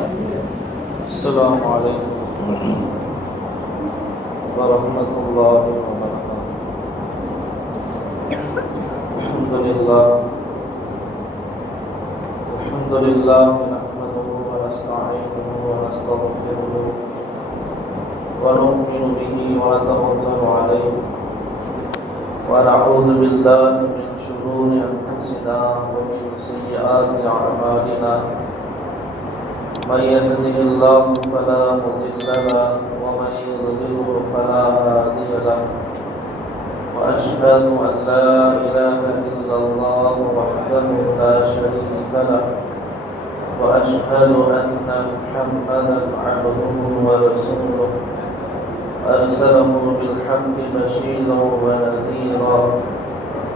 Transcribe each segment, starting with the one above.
السلام عليكم ورحمة الله وبركاته. الحمد لله نحمده ونستعينه ونستغفره ونؤمن به ونتوكل عليه ونعوذ بالله من شرور أنفسنا ومن سيئات أعمالنا. من يهده الله فلا مضل له ومن يضلله فلا هادي له. وأشهد أن لا إله إلا الله وحده لا شريك له وأشهد أن محمدا عبده ورسوله أرسله بالحق بشيرا ونذيرا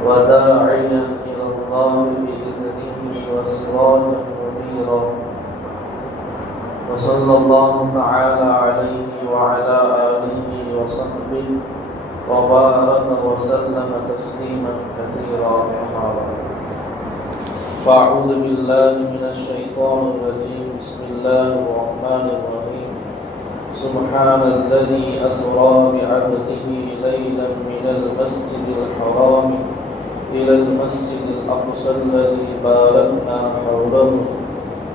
وداعيا إلى الله بإذنه وسراجا منيرا. وصلى الله تعالى عليه وعلى آله وصحبه وبارك وسلم تسليما كثيرا. أما بعد، فأعوذ بالله من الشيطان الرجيم. بسم الله الرحمن الرحيم. سبحان الذي أسرى بعبده ليلا من المسجد الحرام إلى المسجد الأقصى الذي باركنا حوله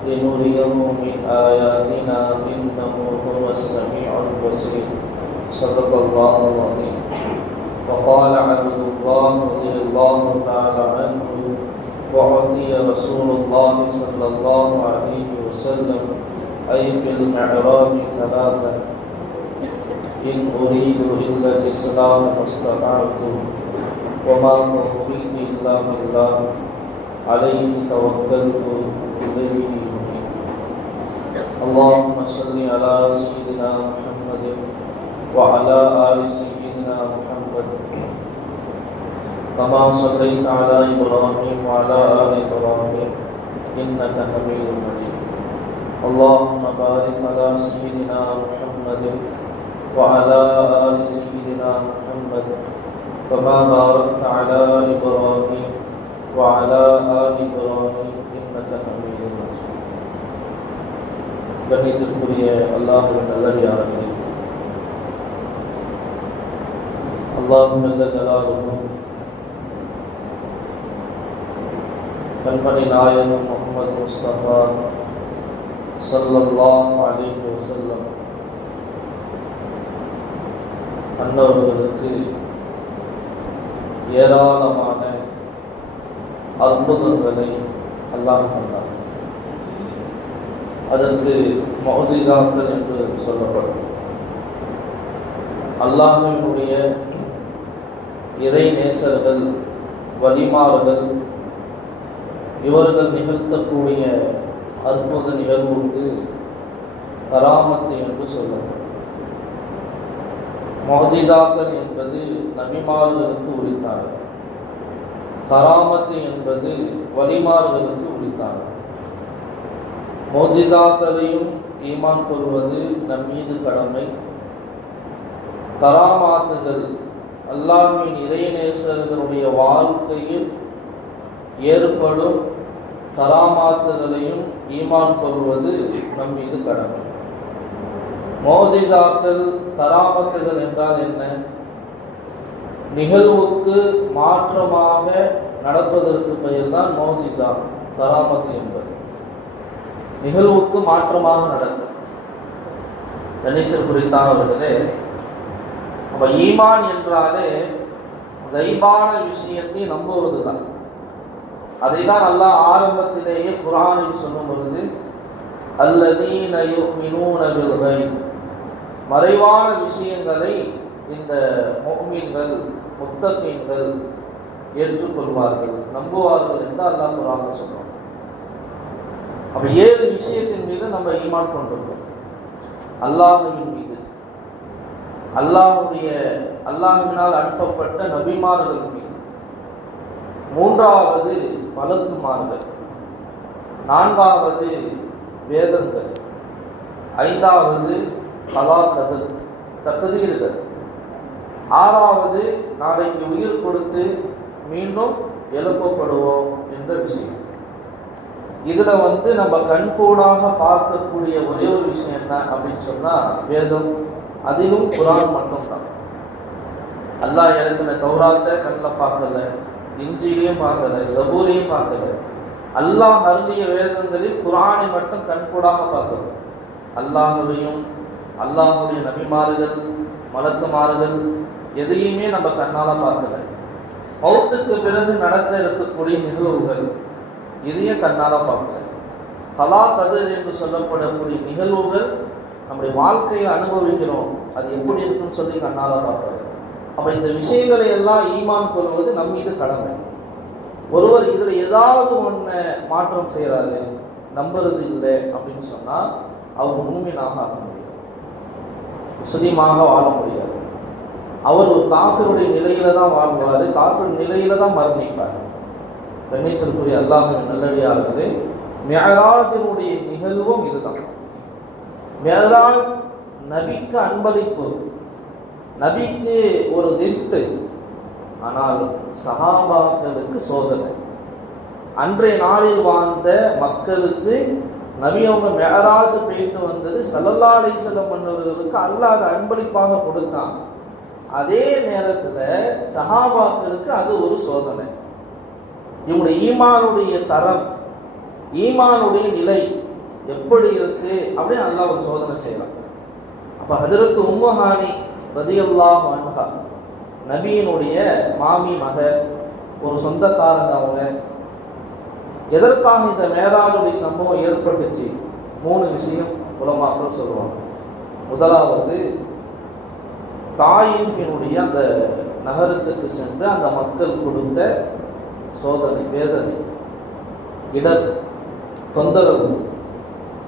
لنريه من آياتنا إنه هو السميع البصير. صدق الله العظيم. وقال عبد الله رضي الله تعالى عنه: وأعطي رسول الله صلى الله عليه وسلم أي في المعراج ثلاثا: إن أريد إلا الإصلاح ما استطعت وما توفيقي إلا بالله عليه توكلت إليه أنيب. اللهم صل على سيدنا محمد وعلى آل سيدنا محمد كما صليت على إبراهيم وعلى آل إبراهيم إنك حميد مجيد. اللهم بارك على سيدنا محمد وعلى آل سيدنا محمد كما باركت على إبراهيم وعلى آل إبراهيم إنك حميد مجيد. கண்ணியத்திற்குரிய அல்லாஹ்வின் நல்லடியார்களே, அல்லாஹ் ஜல்ல ஜலாலுஹு கண்மணி நாயகம் முஹம்மது முஸ்தபா ஸல்லல்லாஹு அலைஹி வஸல்லம் அன்னவர்களுக்கு ஏராளமான அற்புதங்களை அல்லாஹ் தந்தார். அதற்கு முஅ்ஜிஸாக்கள் என்று சொல்லப்படும். அல்லாஹ்வினுடைய இறை நேசர்கள், வலிமார்கள் இவர்கள் நிகழ்த்தக்கூடிய அற்புத நிகழ்வுக்கு கராமத்து என்று சொல்லப்படும். முஅ்ஜிஸாக்கள் என்பது நபிமார்களுக்கு உரித்தானது. கராமத்து என்பது வலிமார்களுக்கு உரித்தானது. முஅ்ஜிஸாக்களையும் ஈமான் கொள்வது நம் மீது கடமை. கராமாத்துகள் அல்லாஹ்வின் இறைநேசர்களுடைய வாழ்க்கையில் ஏற்படும் கராமாத்துகளையும் ஈமான் கொள்வது நம் மீது கடமை. முஅ்ஜிஸாக்கள், கராமத்துகள் என்றால் என்ன? நிகழ்வுக்கு மாற்றமாக நடப்பதற்கு பெயர்தான் முஅ்ஜிஸா, கராமத்து என்பது. நிகழ்வுக்கு மாற்றமாக நடக்கும். கணித்திற்குறித்தானவர்களே, அப்ப ஈமான் என்றாலே கைபான விஷயத்தை நம்புவது தான். அதை தான் அல்லாஹ் ஆரம்பத்திலேயே குர்ஆனில் சொல்லும் பொழுது அல்லதீன யுமினூன பில் கைப், மறைவான விஷயங்களை இந்த முஃமின்கள், முத்தகீன்கள் ஏற்றுக்கொள்வார்கள், நம்புவார்கள் என்று அல்லாஹ் குர்ஆனில் சொல்றான். அப்ப 7 விஷயத்தின் மீது நம்ம ஈமான் கொண்டிருக்கோம். அல்லாஹ்வின் மீது, அல்லாஹ்வினால் அனுப்பப்பட்ட நபிமார்கள் மீது, 3வது மலக்குமார்கள், 4வது வேதங்கள், 5வது கலா கதல் தக்தீர்கள், 6வது நாளைக்கு உயிர் கொடுத்து மீண்டும் எழுப்பப்படுவோம் என்ற விஷயம். இதுல நம்ம கண்கூடாக பார்க்கக்கூடிய ஒரே ஒரு விஷயம் என்ன அப்படின்னு சொன்னா வேதம், அதிலும் குர்ஆன் மட்டும்தான். அல்லாஹ் இறங்கின தௌராத்தை கண்ணில் பார்க்கல, இஞ்சிலையும் பார்க்கல, ஜபூரையும் பார்க்கல. அல்லாஹ் அருளிய வேதங்களில் குர்ஆனை மட்டும் கண்கூடாக பார்க்கணும். அல்லாஹுவையும் அல்லாஹுடைய நபிமார்கள் மலக்குமார்கள் எதையுமே நம்ம கண்ணால பார்க்கல. மௌத்துக்கு பிறகு நடக்க இருக்கக்கூடிய நிகழ்வுகள் இதையும் கண்ணால பார்க்கல. கலா கதிர் என்று சொல்லப்படக்கூடிய நிகழ்வுகள் நம்முடைய வாழ்க்கையை அனுபவிக்கிறோம், அது எப்படி இருக்குன்னு சொல்லி கண்ணால பார்க்கல. அப்ப இந்த விஷயங்களை எல்லாம் ஈமான் கொள்வது நம் மீது கடமை. ஒருவர் இதுல ஏதாவது ஒன்றை மாற்றம் செய்யறாரு, நம்புறது இல்லை அப்படின்னு சொன்னா அவர் மூமினாக ஆக முடியாது, முஸ்லீமாக வாழ முடியாது. அவர் ஒரு காஃபிருடைய நிலையில தான் வாழ்வாரு, காஃபிர் நிலையில தான் மரணிப்பார். கண்ணியத்திற்குரிய அல்லாஹ்வின் நல்லடியார்களே, மிஅராஜினுடைய நிகழ்வும் இதுதான். மிஅராஜ் நபிக்கு அன்பளிப்பு, நபிக்கு ஒரு கிஃப்ட். ஆனால் சஹாபாக்களுக்கு சோதனை. அன்றைய நாளில் வாழ்ந்த மக்களுக்கு நபி அவங்க மிஅராஜ் போயிட்டு வந்தது ஸல்லல்லாஹு அலைஹி வஸல்லம் அவர்களுக்கு அல்லாஹ் அதை அன்பளிப்பாக கொடுத்தான். அதே நேரத்தில் சஹாபாக்களுக்கு அது ஒரு சோதனை. இவங்களுடைய ஈமானுடைய தரம், ஈமானுடைய நிலை எப்படி இருக்கு அப்படின்னு அல்லாஹ் ஒரு சோதனை செய்யலாம். அப்ப ஹஜ்ரத் உம்மு ஹானி ரலியல்லாஹு அன்ஹா, நபியினுடைய மாமி மகர், ஒரு சொந்தக்காரங்க. அவங்க எதற்காக இந்த மேராஜுடைய சம்பவம் ஏற்பட்டுச்சு? 3 விஷயம் உலமாக்கள் சொல்லுவாங்க. முதலாவது, தாயினுடைய அந்த நகரத்துக்கு சென்று அந்த மக்கள் கொடுத்த சோதனை, வேதனை, இடர், தொந்தரவு,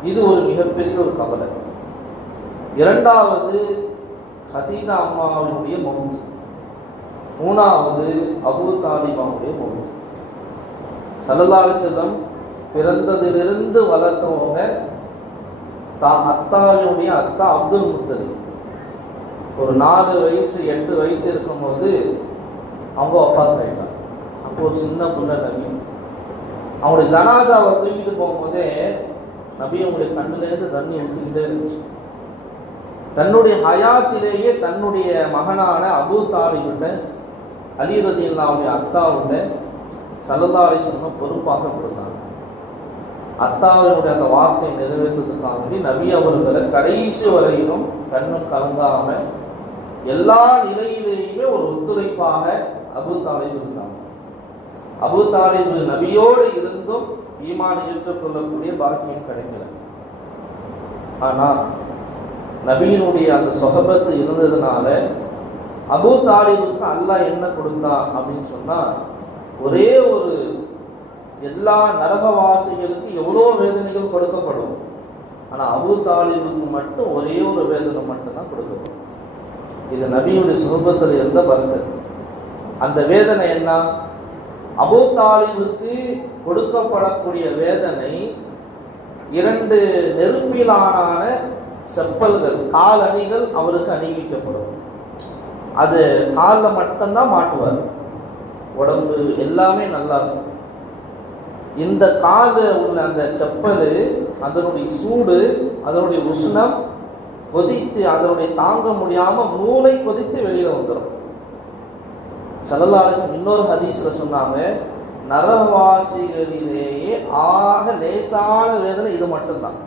இது ஒரு மிகப்பெரிய ஒரு கவலை. இரண்டாவது, ஹதீஜா அம்மாவினுடைய மௌத். மூணாவது, அபூ தாலிப் அவனுடைய மௌத். ஸல்லல்லாஹு அலைஹி வஸல்லம் பிறந்ததிலிருந்து வளர்த்தவங்க அத்தாவினுடைய அத்தா அப்துல் முத்தலிப். ஒரு 4 வயசு 8 வயசு இருக்கும்போது அவங்க வஃபாத் ஆயிட்டாங்க. அப்போ ஒரு சின்ன புள்ள நபி. அவங்களுடைய ஜனாதாவை தூக்கிட்டு போகும்போதே நபி அவங்களுடைய கண்ணிலேருந்து தண்ணி ஊற்றிக்கிட்டே இருந்துச்சு. தன்னுடைய ஹயாத்திலேயே தன்னுடைய மகனான அபூ தாலிபிட்ட, அலி ரலியல்லாஹு அத்தாவுடைய ஸல்லல்லாஹு அலைஹி வஸல்லம் பொறுப்பாக கொடுத்தாங்க. அத்தாவினுடைய அந்த வாக்கை நிறைவேற்றதுக்காக நபி அவர்களை கடைசி வரையிலும் கண்ணும் கலங்காம எல்லா நிலையிலேயுமே ஒரு ஒத்துழைப்பாக அபூ தாலிப் இருந்தாங்க. அபூ தாலிப் நபியோடு இருந்தும் ஈமானை ஏற்றுக்கொள்ளக்கூடிய பாக்கியம் கிடைக்கல. ஆனால் நபியினுடைய அந்த சொஹபத்து இருந்ததுனால அபூ தாலிபுக்கு அல்லாஹ் என்ன கொடுத்தான் அப்படின்னு சொன்னா, ஒரே ஒரு, எல்லா நரகவாசிகளுக்கு எவ்வளோ வேதனைகள் கொடுக்கப்படும், ஆனால் அபூ தாலிபுக்கு மட்டும் ஒரே ஒரு வேதனை மட்டும்தான் கொடுக்கப்படும். இது நபியுடைய சுகபத்தில் இருந்த பரக்கத். அந்த வேதனை என்ன? அபூ தாலிபுக்கு கொடுக்கப்படக்கூடிய வேதனை 2 நெருப்பிலான செப்பல்கள், காலணிகள் அவருக்கு அணிவிக்கப்படும். அது காலில் மட்டும்தான் மாட்டுவார், உடம்பு எல்லாமே நல்லா இருக்கும். இந்த கால உள்ள அந்த செப்பல், அதனுடைய சூடு, அதனுடைய உஷ்ணம் கொதித்து அதனுடைய தாங்க முடியாம மூளை கொதித்து வெளியில வந்துடும். ஸல்லல்லாஹு அலைஹி வஸல்லம் இன்னொரு ஹதீஸ்ல சொன்னாங்க, நரகவாசிகளிலேயே ஆக லேசான வேதனை இது மட்டும்தான்.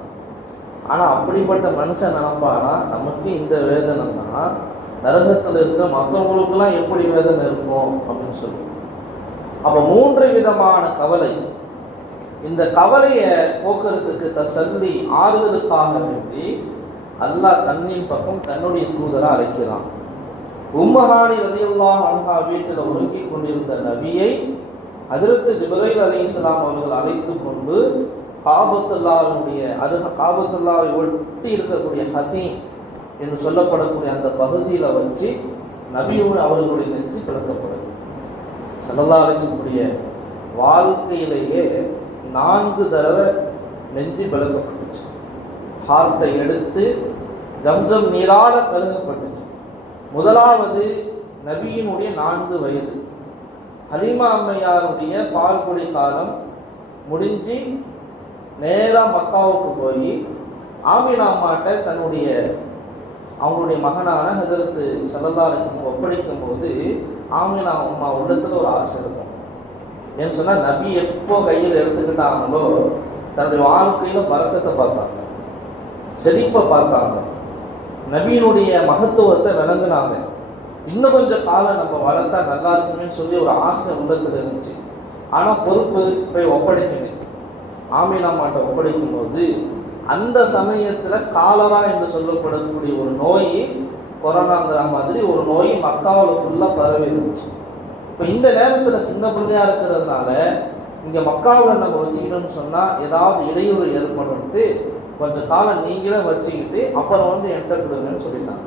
ஆனா அப்படிப்பட்ட மனுஷன் நினைப்பானா, நமக்கு இந்த வேதனை தான் நரகத்தில் இருக்கிற மற்றவங்களுக்கெல்லாம் எப்படி வேதனை இருக்கும் அப்படின்னு சொல்லி. அப்ப 3 விதமான கவலை. இந்த கவலையை போக்குறதுக்கு தசல்லி, ஆறுதலுக்காக வேண்டி அல்லாஹ் தன்னின் பக்கம் தன்னுடைய தூதரை அழைக்கிறான். உம்மு ஹானி ரலியல்லாஹு அன்ஹா வீட்டில் உறங்கிக் கொண்டிருந்த நபியை ஹஜ்ரத் ஜிப்ரீல் அலைஹிஸ்ஸலாம் அவர்கள் அழைத்து கொண்டு காபத்துல்லாவை ஒட்டி இருக்கக்கூடிய ஹதீம் என்று சொல்லப்படக்கூடிய அந்த பகுதியில் வச்சு நபியோடு அவர்களுடைய நெஞ்சு பிளக்கப்படுது. ஸல்லல்லாஹு அலைஹி வஸல்லம் வாழ்க்கையிலேயே 4 தடவை நெஞ்சு பிளக்கப்பட்டுச்சு. ஹார்ட்டை எடுத்து ஜம்சம் நீரால கழுகப்பட்டுச்சு. முதலாவது நபியினுடைய 4 வயது, ஹலீமா அம்மையாருடைய பால்குடி காலம் முடிஞ்சு நேராக மக்காவுக்கு போய் ஆமினா அம்மாட்ட அவங்களுடைய மகனான ஹஜரத்து ஸல்லல்லாஹு அலைஹி வஸல்லம் ஒப்படைக்கும் போது ஆமினா அம்மா உள்ளத்துல ஒரு ஆசை இருக்கும். ஏன்னு சொன்னா நபி எப்போ கையில் எடுத்துக்கிட்டாங்களோ தன்னுடைய வாழ்க்கையில பறக்கத்தை பார்த்தாங்க, செழிப்பை பார்த்தாங்க, நபியினுடைய மகத்துவத்தை விளங்குனாங்க. இன்னும் கொஞ்சம் காலம் நம்ம வளர்த்தா நல்லா இருக்குன்னு சொல்லி ஒரு ஆசை உள்ளத்துல இருந்துச்சு. ஆனா பொறுப்பு போய் ஒப்படைக்கணும். ஆமீனா அம்மாட்ட ஒப்படைக்கும் போது அந்த சமயத்துல காலரா என்று சொல்லப்படக்கூடிய ஒரு நோய், கொரோனாங்கிற மாதிரி ஒரு நோய் மக்காவில் ஃபுல்லா பரவி இருந்துச்சு. இப்போ இந்த நேரத்துல சின்ன பிள்ளையா இருக்கிறதுனால இங்க மக்காவில் நம்ம வச்சுக்கணும்னு சொன்னா ஏதாவது இடையூறு ஏற்படும்ட்டு கொஞ்சம் காலம் நீங்களே வச்சுக்கிட்டு அப்புறம் வந்து என்கிட்ட கொடுங்கன்னு சொல்லிட்டாங்க.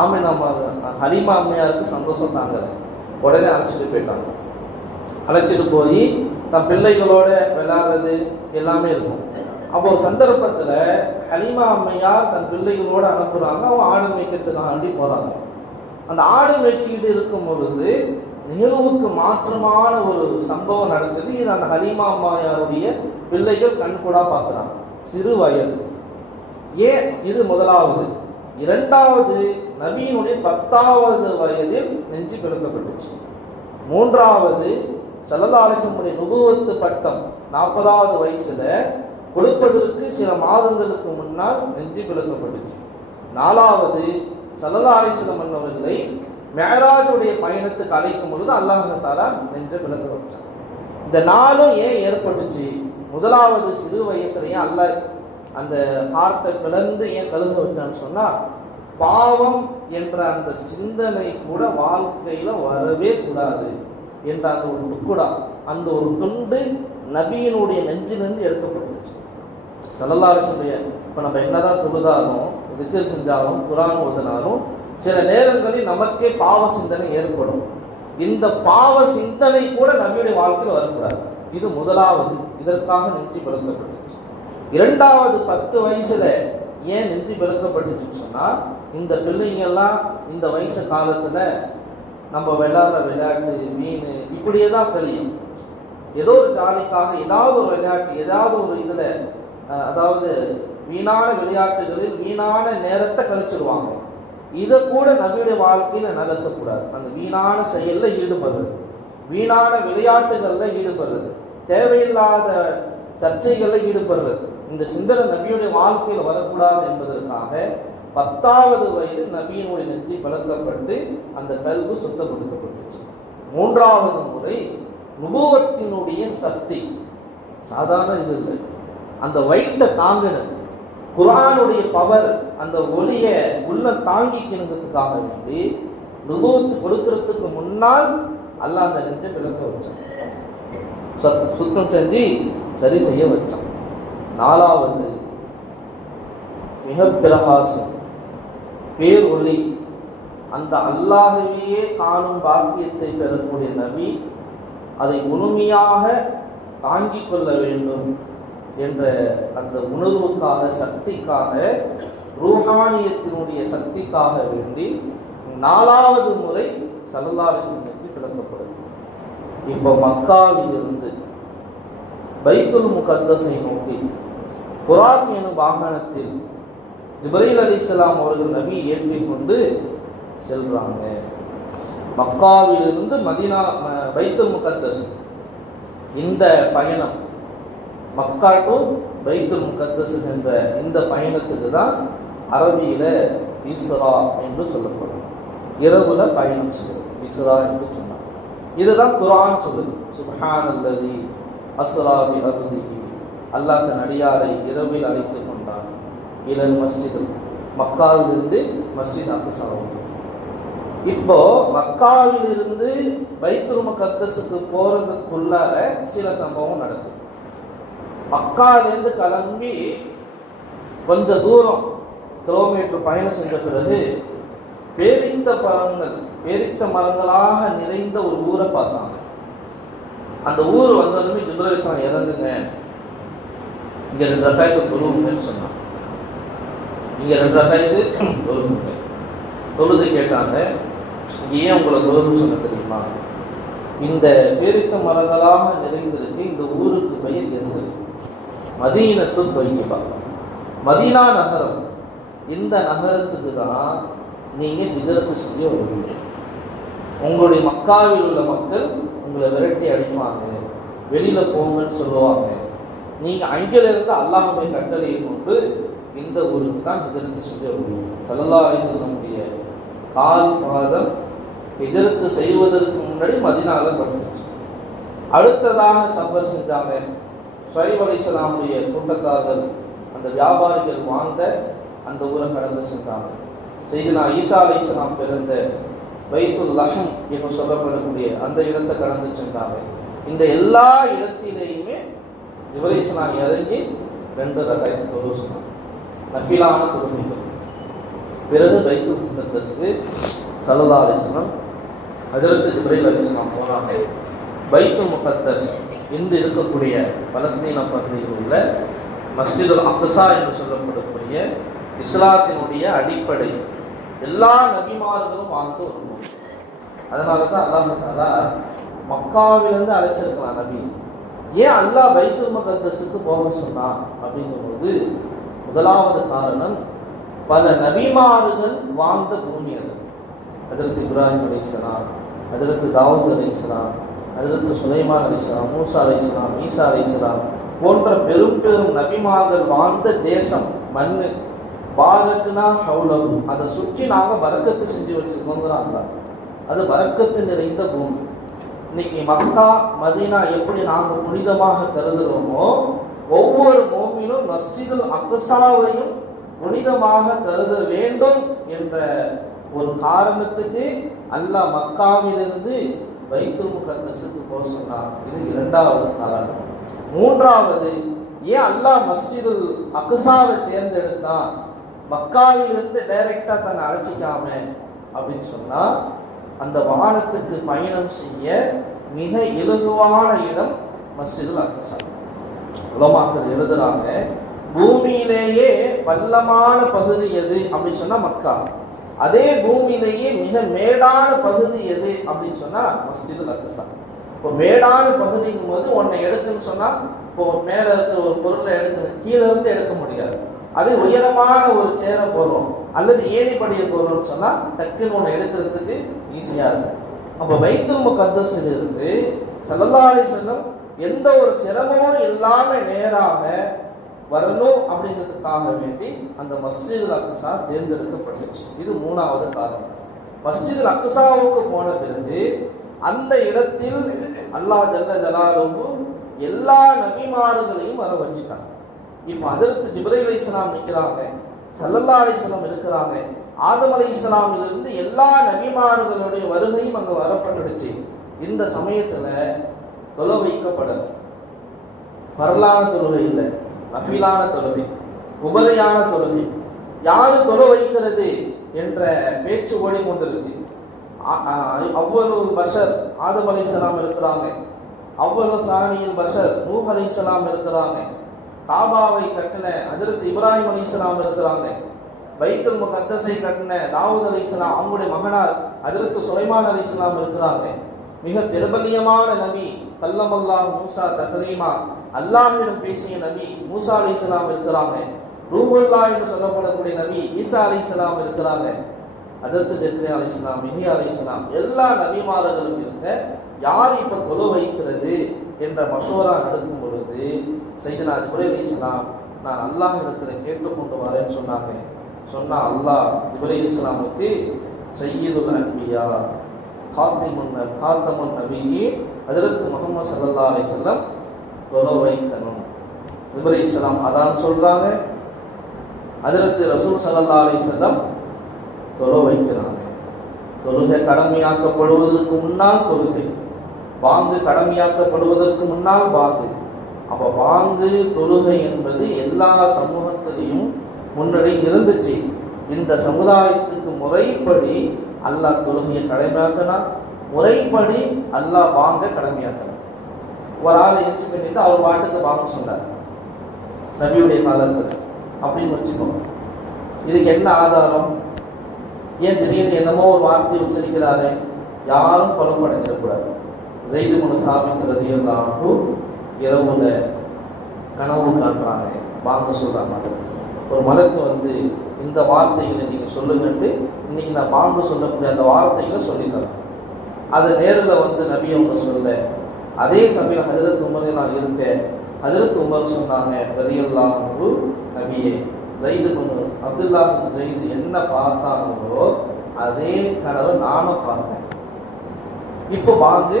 ஆமீனா அம்மா ஹலீமா அம்மையாருக்கு சந்தோஷம் தாங்கல, உடனே அழைச்சிட்டு போயிட்டாங்க. அழைச்சிட்டு போய் தன் பிள்ளைகளோட விளையாடுறது எல்லாமே இருக்கும். அப்போ ஒரு சந்தர்ப்பத்துல ஹலீமா அம்மையார் தன் பிள்ளைகளோட அனுப்புறாங்க. அவங்க ஆடு மேய்க்கிறதுக்காண்டி போறாங்க. அந்த ஆடு மேய்ச்சிக்கிட்டு இருக்கும் பொழுது நிகழ்வுக்கு மாற்றமான ஒரு சம்பவம் நடக்குது. இது அந்த ஹலீமா அம்மையாருடைய பிள்ளைகள் கண்கூடா பார்க்குறாங்க, சிறு வயது. ஏன் இது முதலாவது. இரண்டாவது, நபியினுடைய 10வது வயதில் நெஞ்சு பிளக்கப்பட்டுச்சு. மூன்றாவது, ஸல்லல்லாஹு அலைஹி வஸல்லம் நுபுவத்து பட்டம் 40வது வயசுல கொடுப்பதற்கு சில மாதங்களுக்கு முன்னால் நெஞ்சு பிளக்கப்பட்டுச்சு. நாலாவது, ஸல்லல்லாஹு அலைஹி வஸல்லம் அவர்களை மிஅராஜுடைய பயணத்துக்கு அழைக்கும் பொழுது அல்லாஹ் தஆலா நெஞ்சை பிளக்க வச்சான். இந்த நாளும் ஏன் ஏற்பட்டுச்சு? முதலாவது, சிறு வயசுலயே அல்லாஹ் அந்த ஹார்ட்டை பிளந்து ஏன் கழுக வச்சான்னு சொன்னா, பாவம் என்ற அந்த சிந்தனை கூட வாழ்க்கையில வரவே கூடாது என்ற அந்த ஒரு துக்குடா, அந்த ஒரு துண்டு நபியினுடைய நெஞ்சிலிருந்து எடுக்கப்பட்டுச்சு. ஸல்லல்லாஹு அலைஹி வஸல்லம் இப்போ நம்ம என்னதான் தொழுதாலும் திக்ர் செஞ்சாலும் குர்ஆன் ஓதினாலும் சில நேரங்களில் நமக்கே பாவ சிந்தனை ஏற்படும். இந்த பாவ சிந்தனை கூட நபியுடைய வாழ்க்கையில் வரக்கூடாது. இது முதலாவது, இதற்காக நெஞ்சு பிளக்கப்பட்டுச்சு. இரண்டாவது, 10 வயசுல ஏன் நெஞ்சு பிளக்கப்பட்டுச்சுன்னு சொன்னா, இந்த பிள்ளைங்கெல்லாம் இந்த வயசு காலத்துல நம்ம விளையாடுற விளையாட்டு மீன் இப்படியே தான் தெரியும். ஏதோ ஒரு ஜாலிக்காக ஏதாவது ஒரு விளையாட்டு, ஏதாவது ஒரு இதுல அதாவது வீணான விளையாட்டுகளில் வீணான நேரத்தை கழிச்சிருவாங்க. இதை கூட நபியுடைய வாழ்க்கையில நடக்கக்கூடாது. அந்த வீணான செயல்ல ஈடுபடுறது, வீணான விளையாட்டுகள்ல ஈடுபடுறது, தேவையில்லாத சர்ச்சைகள்ல ஈடுபடுறது, இந்த சிந்தனை நபியுடைய வாழ்க்கையில வரக்கூடாது என்பதற்காக 10வது வயது நபியினுடைய நெஞ்சு பழக்கப்பட்டு அந்த கல்வி சுத்தப்படுத்தப்பட்டுச்சு. மூன்றாவது முறை நுபுவத்தினுடைய சக்தி சாதாரண இது இல்லை, அந்த வயிற்றை தாங்கினது, குர்ஆனுடைய பவர், அந்த ஒளிய உள்ள தாங்கிக்கணுங்கிறதுக்காக வேண்டி நுபுவத்து கொடுக்கறதுக்கு முன்னால் அல்லாஹ் அந்த நெஞ்சை விளக்க வச்சான், சுத்தம் செஞ்சு சரி செய்ய வச்சான். நாலாவது, மிக பிரகாசம், பேர் ஒளி, அந்த அல்லாஹ்வையே காணும் பாக்கியத்தை பெறக்கூடிய நபி அதை முழுமையாக தாங்கிக் கொள்ள வேண்டும் என்ற அந்த உணர்வுக்காக, சக்திக்காக, ரூஹானியத்தினுடைய சக்திக்காக வேண்டி 4வது முறை ஸல்லல்லாஹு அலைஹி வஸல்லம் கிளம்பப்படுது. இப்போ மக்காவிலிருந்து பைத்துல் முகத்தஸை நோக்கி புராக் எனும் வாகனத்தில் ஜிப்ரீல் அலைஹிஸ்ஸலாம் அவர்கள் நபி ஏற்றிக்கொண்டு செல்றாங்க. மக்காவிலிருந்து மதீனா பைத்துல் முகத்தஸ், இந்த பயணம் மக்கா டு பைத்துல் முகத்தஸ் என்ற இந்த பயணத்துக்கு தான் அரபியில இஸ்ரா என்று சொல்லப்படும். இரவுல பயணம் செய்வது இஸ்ரா என்று சொன்னார். இதுதான் குர்ஆன் சொல்லுது. சுப்ஹானல்லதி அஸ்ரா பி அப்திஹி, அல்லாஹ் தன் அடியாரை இரவில் அழைத்துக் கொண்டான். இலல் மஸ்ஜித், மக்காவிலிருந்து மஸ்ஜித் அக்ஸாவுக்கு. இப்போ மக்காவிலிருந்து பைத்துல் முகத்தஸுக்கு போறதுக்குள்ளார சில சம்பவம் நடக்குது. மக்காவிலிருந்து கிளம்பி கொஞ்ச தூரம் கிலோமீட்டர் பயணம் செஞ்ச பிறகு பேரித்த மரங்களாக நிறைந்த ஒரு ஊரை பார்த்தாங்க. அந்த ஊர் வந்ததுமே ஜிப்ரீல் அலைஹிஸ்ஸலாம் இறங்குங்க, இங்க 2 ரக்காயத்து தொழுவுங்கன்னு சொன்னாங்க. இங்க 2 ரக்காயத்து தொழுவுங்க. தொழுது கேட்டாங்க, ஏன் உங்களை தொழுது சொன்ன தெரியுமா? இந்த பேரித்த மரங்களாக நிறைந்திருக்கு இந்த ஊருக்கு பெயர் யஸ்ரிப். மதீனத்து தொய்யிபா, மதீனா நகரம். இந்த நகரத்துக்கு தான் நீங்கள் ஹிஜ்ரத்து செஞ்சு வருவீங்க. உங்களுடைய மக்காவில் உள்ள மக்கள் உங்களை விரட்டி அடிப்பாங்க, வெளியில் போங்கன்னு சொல்லுவாங்க. நீங்கள் அங்கிலிருந்து அல்லாஹ்வுடைய கட்டளையை கொண்டு இந்த ஊருக்கு தான் ஹிஜ்ரத்து செஞ்சு வருவீங்க. ஸல்லல்லாஹு அலைஹி வஸல்லம் கால் பாதம் ஹிஜ்ரத்து செய்வதற்கு முன்னாடி மதீனாவில் பட்டுச்சு. அடுத்ததாக சஃபர் செஞ்சாங்க. ஷுஐப் அலைஹிஸ்ஸலாமுடைய கூட்டத்தார்கள், அந்த வியாபாரிகள் வாழ்ந்த அந்த ஊரை கடந்து சென்றாங்க. சையதுனா ஈசா அலைஹிஸ்ஸலாம் பிறந்த பைத்துல் லஹம் என்று சொல்லப்படக்கூடிய அந்த இடத்தை கடந்து சென்றாங்க. இந்த எல்லா இடத்திலேயுமே ஜிப்ரீல் இறங்கி 2 ரகாயத்து தொழுக சொன்னாங்க, நஃபிலான தொழுகைகள். பிறகு பைத்துல் முகத்தஸ்க்கு ஸல்லல்லாஹு அலைஹி வஸல்லம் ஹஜ்ரத் ஜிப்ரீல் அலைஹிஸ்ஸலாம் போனாங்க. பைத்துல் முகத்தஸ் இன்று இருக்கக்கூடிய பலஸ்தீன பகுதியில் உள்ள மஸ்ஜிதுல் அக்ஸா என்று சொல்லப்படக்கூடிய இஸ்லாத்தினுடைய அடிப்படை, எல்லா நபிமார்களும் வாழ்ந்து ஒரு நூல். அதனால தான் அல்லாஹ் தஆலா மக்காவிலிருந்து அழைச்சிருக்கலாம் நபி. ஏன் அல்லாஹ் பைத்துல் முகத்தஸுக்கு போக சொன்னான் அப்படிங்கும்போது, முதலாவது காரணம், பல நபிமார்கள் வாழ்ந்த பூமி அது. ஹஜ்ரத் இப்ராஹிம் அலைஹிஸ்ஸலாம், ஹஜ்ரத் தாவூத் அலைஹிஸ்ஸலாம், ஹஜ்ரத் சுலைமான் அலைஹிஸ்ஸலாம், மூசா அலைஹிஸ்ஸலாம், ஈசா அலைஹிஸ்ஸலாம் போன்ற பெரும் பெரும் நபிமார்கள் வாழ்ந்த தேசம், மண்ணு. பாரக்னா ஹவுலஹு, அதை சுற்றி நாங்கள் பரக்கத்து செஞ்சு வச்சிருக்கோங்கிறாங்க. அது பரக்கத்து நிறைந்த பூமி. இன்னைக்கு மக்கா மதீனா எப்படி நாங்கள் புனிதமாக கருதுகிறோமோ, ஒவ்வொரு மோமினும் மஸ்ஜிதுல் அக்ஸாவையும் புனிதமாக கருத வேண்டும் என்ற ஒரு காரணத்துக்கு அல்லாஹ் மக்காவிலிருந்து பைத்துல் முகத்தஸுக்கு போக சொன்னார். இது 2வது காரணம். 3வது, ஏன் அல்லாஹ் மஸ்ஜிதுல் அக்ஸாவை தேர்ந்தெடுத்தான், மக்காவிலிருந்து டைரக்டா தன்னை அழைச்சிக்காம அப்படின்னு சொன்னா, அந்த வானத்துக்கு பயணம் செய்ய மிக இலகுவான இடம் மஸ்ஜிதுல் அக்ஸா. உலமாக்கள் எழுதுறாங்க, பூமியிலேயே பள்ளமான பகுதி எது அப்படின்னு சொன்னா மக்கா. அதே பூமியிலேயே மிக மேடான பகுதி எது அப்படின்னு சொன்னா மஸ்ஜிதுல் அக்ஸா. இப்போ மேடான பகுதிங்கும் போது ஒன்னை எடுக்குன்னு சொன்னா, இப்போ மேல இருக்கிற ஒரு பொருளை எடுக்கணும், கீழே இருந்து எடுக்க முடியாது. அது உயரமான ஒரு சேரை போடுறோம் அல்லது ஏணிப்படியை போடுறோம்னு சொன்னா டக்குன்னு ஒன்று எடுக்கிறதுக்கு ஈஸியா இருக்கும். அப்போ பைத்துல் முகத்தஸில் இருந்து ஸல்லல்லாஹு அலைஹி வஸல்லம் எந்த ஒரு சிரமமும் இல்லாம நேராக வரணும் அப்படிங்கிறதுக்காக வேண்டி அந்த மஸ்ஜிதுல் அக்ஸா தேர்ந்தெடுக்கப்பட்டுச்சு. இது 3வது காரணம். மஸ்ஜிதுல் அக்ஸாவுக்கு போன பிறகு அந்த இடத்தில் அல்லாஹ் ஜல்ல ஜலாலுஹு எல்லா நபிமார்களையும் வர வச்சுட்டாங்க. இப்போ ஹஜ்ரத் ஜிப்ரீல் அலைஹிஸ்ஸலாம் நிற்கிறாங்க, ஸல்லல்லாஹு அலைஹி வஸல்லம் இருக்கிறாங்க. ஆதம் அலைஹிஸ்ஸலாமிலிருந்து எல்லா நபிமார்களுடைய வருகையும் அங்கே வரப்பட்டுடுச்சு. இந்த சமயத்துல தொலை வைக்கப்படல, பரலான தொழுகை இல்லை, நஃபிலான தொழுகை, உபரியான தொழுகை. யாரு தொலை வைக்கிறது என்ற பேச்சு ஓடிக்கொண்டிருக்கு. அவ்வளவு பஷர் ஆதம் அலைஹிஸ்ஸலாம் இருக்கிறாங்க, அவ்வளவு சானியில் பஷர் நூஹ் அலைஹிஸ்ஸலாம் இருக்கிறாங்க, காபாவை கட்டின ஹஜ்ரத் இப்ராஹிம் அலைஹிஸ்ஸலாம் இருக்கிறாங்க, பைத்துல் முகத்தஸை கட்டின தாவூத் அலைஹிஸ்ஸலாம் அவங்களுடைய மகனார் ஹஜ்ரத் சுலைமான் அலைஹிஸ்ஸலாம் இருக்கிறாங்க. மிக பிரபல்யமான நபி கல்லமல்லாஹ் மூசா தக்லீமா, அல்லாஹ்விடம் பேசிய நபி மூசா அலைஹிஸ்ஸலாம் இருக்கிறாங்க. ரூஹுல்லாஹ் என்று சொல்லப்படக்கூடிய நபி ஈசா அலைஹிஸ்ஸலாம் இருக்கிறாங்க. ஹஜ்ரத் ஜக்கரியா அலைஹிஸ்ஸலாம், யஹ்யா அலைஹிஸ்ஸலாம், எல்லா நபிமார்களும் இருக்க யார் இப்ப தொழு வைக்கிறது என்ற மஷூரா நடக்கும் பொழுது சையதுனா ஜிப்ரீல் அலைஹிஸ்ஸலாம் நான் அல்லாஹ் இடத்துல கேட்டுக்கொண்டு வரேன்னு சொன்னாங்க. சொன்னா அல்லாஹ் ஜிப்ரீல் அலைஹிஸ்ஸலாமுக்கு சய்யிதுல் அன்பியா காத்தமுன் நபியீன் ஹஜ்ரத் முஹம்மது ஸல்லல்லாஹு அலைஹி வஸல்லம் தொழு வைக்கணும். ஜிப்ரீல் அலைஹிஸ்ஸலாம் அதான் சொல்றாங்க, ஹஜ்ரத் ரசூல் ஸல்லல்லாஹு அலைஹி வஸல்லம் தொழு வைக்கிறாங்க. தொழுகை கடமையாக்கப்படுவதற்கு முன்னால் தொழுகை, பாங்கு கடமையாக்கப்படுவதற்கு முன்னால் பாங்கு. அப்ப பாங்கு தொழுகை என்பது எல்லா சமூகத்திலையும் முன்னாடி இருந்துச்சு. இந்த சமுதாயத்துக்கு முறைப்படி அல்லாஹ் தொழுகையை கடமையாக்கினா, முறைப்படி அல்லாஹ் பாங்க கடமையாக்கணும். ஒரு ஆள் எரிச்சு பண்ணிட்டு அவர் பாட்டுக்கு பாங்க சொன்னார் நபியுடைய காலத்தில் அப்படின்னு வச்சுக்கோங்க. இதுக்கு என்ன ஆதாரம்? ஏன் திடீர்னு என்னமோ ஒரு வார்த்தை உச்சரிக்கிறாரு, யாரும் கொலைப்படைஞ்சிடக்கூடாது. ஸைத் இப்னு சாபித் ரலியல்லாஹு அன்ஹு இரவுல கனவு காண்றாங்க, வாங்க சொல்றாங்க. ஒரு மலக்கு வந்து இந்த வார்த்தைகளை நீங்க சொல்லுங்கட்டு இன்னைக்கு நான் வாங்க சொல்லக்கூடிய அந்த வார்த்தைகளை சொல்லித்தரேன். அது நேரில் வந்து நபி அவங்க சொல்ல, அதே சமயம் ஹஜரத் உமரை நான் இருக்கேன். ஹஜரத் உமர் சொன்னாங்க, ரலியல்லாஹு நபியே, ஜெயிது கொண்டு அப்துல்லா ஜெயிது என்ன பார்த்தாங்களோ அதே கனவை நானும் பார்த்தேன். இப்போ வாங்க